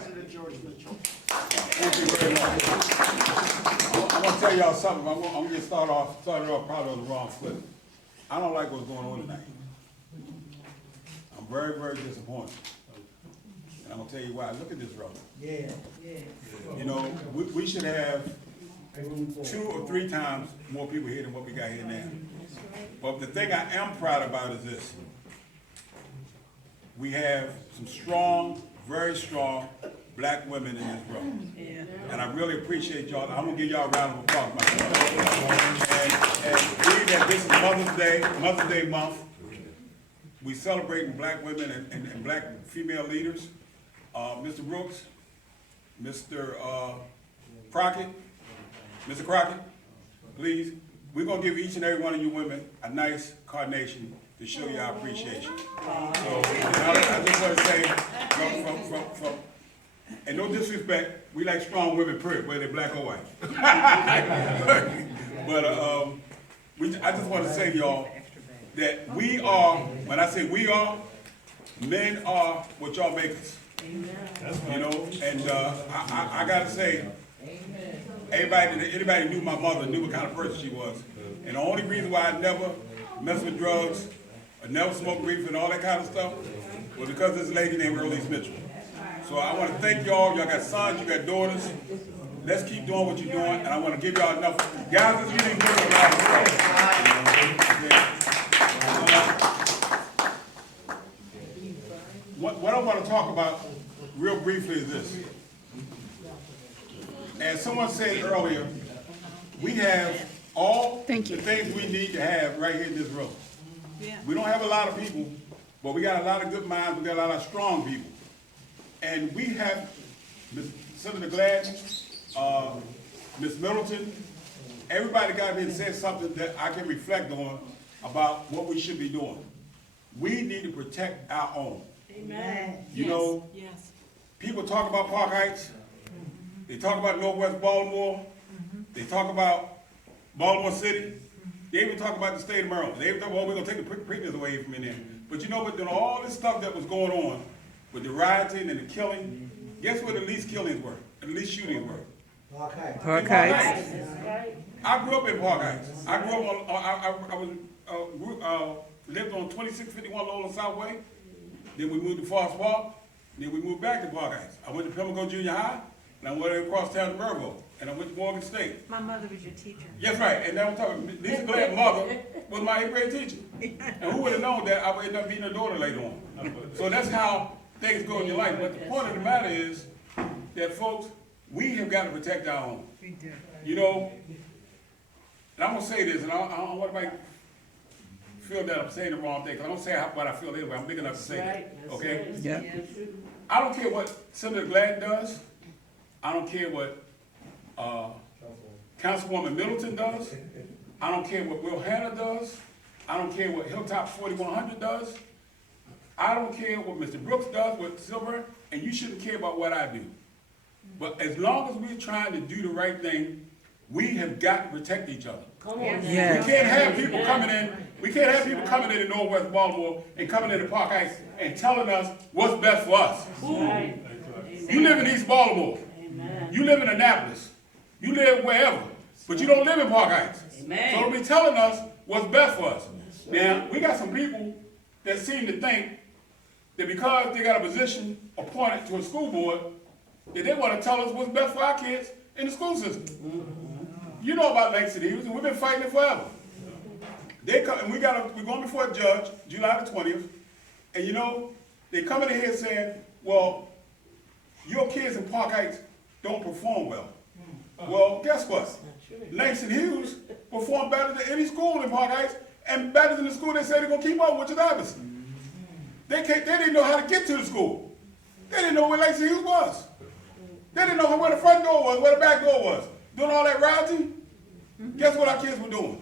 President George Mitchell. Thank you very much. I'm gonna tell y'all something. I'm gonna start off probably on the wrong foot. I don't like what's going on tonight. I'm very, very disappointed. And I'm gonna tell you why. Look at this road. Yeah. You know, we should have 2 or 3 times more people here than what we got here now. But the thing I am proud about is this. We have some strong, very strong black women in this room. And I really appreciate y'all. I'm gonna give y'all a round of applause myself. And being that this is Mother's Day month, we celebrating black women and black female leaders. Mr. Brooks, Mr. Crockett, Mr. Crockett, please, we're gonna give each and every one of you women a nice carnation to show you our appreciation. So, I just want to say, from and no disrespect, we like strong women, period, whether they're black or white. But I just want to say to y'all that we are, when I say we are, men are what y'all make us. You know, and I got to say, anybody knew my mother, knew what kind of person she was. And the only reason why I never messed with drugs, I never smoked reefer and all that kind of stuff was because of this lady named Earlise Mitchell. So I want to thank y'all. Y'all got sons, you got daughters. Let's keep doing what you're doing, and I want to give y'all enough. Guys, let's give them a round of applause. What I want to talk about real briefly is this. As someone said earlier, we have all the things we need to have right here in this room. We don't have a lot of people, but we got a lot of good minds, we got a lot of strong people. And we have Senator Gladden, Ms. Middleton, everybody got here and said something that I can reflect on about what we should be doing. We need to protect our own. Amen. You know, people talk about Park Heights, they talk about Northwest Baltimore, they talk about Baltimore City, they even talk about the state of Maryland. They even talk about, we're going to take the preachers away from in there. But you know what, doing all this stuff that was going on with the rioting and the killing, guess where the least killings were, the least shootings were? Park Heights. Park Heights. I grew up in Park Heights. I grew up on, lived on 2651 Lowland Southway. Then we moved to Forest Park. Then we moved back to Park Heights. I went to Pimlico Junior High, and I went across town to Burville, and I went to Morgan State. My mother was your teacher. Yes, right. And now I'm talking, Lisa Gladden's mother was my 8th grade teacher. And who would have known that I would end up being her daughter later on? So that's how things go in your life. But the point of the matter is that, folks, we have got to protect our own. We do. You know, and I'm going to say this, and I don't want anybody to feel that I'm saying the wrong thing, because I'm going to say what I feel anyway. I'm big enough to say it. Okay? Yeah. I don't care what Senator Gladden does. I don't care what Councilwoman Middleton does. I don't care what Will Hanna does. I don't care what Hilltop 4100 does. I don't care what Mr. Brooks does with Silver, and you shouldn't care about what I do. But as long as we're trying to do the right thing, we have got to protect each other. Yes. We can't have people coming in. We can't have people coming in Northwest Baltimore and coming into Park Heights and telling us what's best for us. You live in East Baltimore. You live in Annapolis. You live wherever, but you don't live in Park Heights. So they'll be telling us what's best for us. Now, we got some people that seem to think that because they got a position appointed to a school board, that they want to tell us what's best for our kids in the school system. You know about Langstons Hughes, and we've been fighting it forever. They come, and we're going before a judge, July the 20th, and you know, they come in here saying, well, your kids in Park Heights don't perform well. Well, guess what? Langstons Hughes performed better than any school in Park Heights, and better than the school they said they're going to keep up, which is Iverson. They didn't know how to get to the school. They didn't know where Langstons Hughes was. They didn't know where the front door was, where the back door was. Doing all that riding, guess what our kids were doing?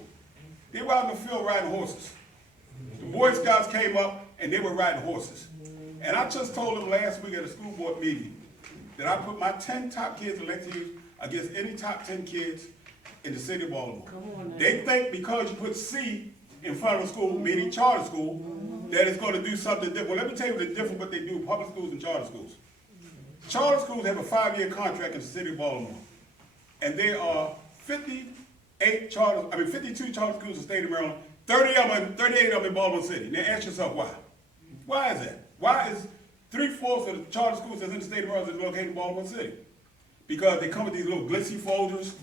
They were out in the field riding horses. The Boy Scouts came up and they were riding horses. And I just told them last week at a school board meeting that I put my 10 top kids in Langstons Hughes against any top 10 kids in the city of Baltimore. They think because you put C in front of a school, meaning charter school, that it's going to do something different. Well, let me tell you the difference what they do in public schools and charter schools. Charter schools have a 5-year contract in the city of Baltimore. And there are 52 charter schools in the state of Maryland, 38 of them in Baltimore City. Now ask yourself why. Why is that? Why is 3/4 of the charter schools that's in the state of Maryland located in Baltimore City? Because they come with these little glitzy folders.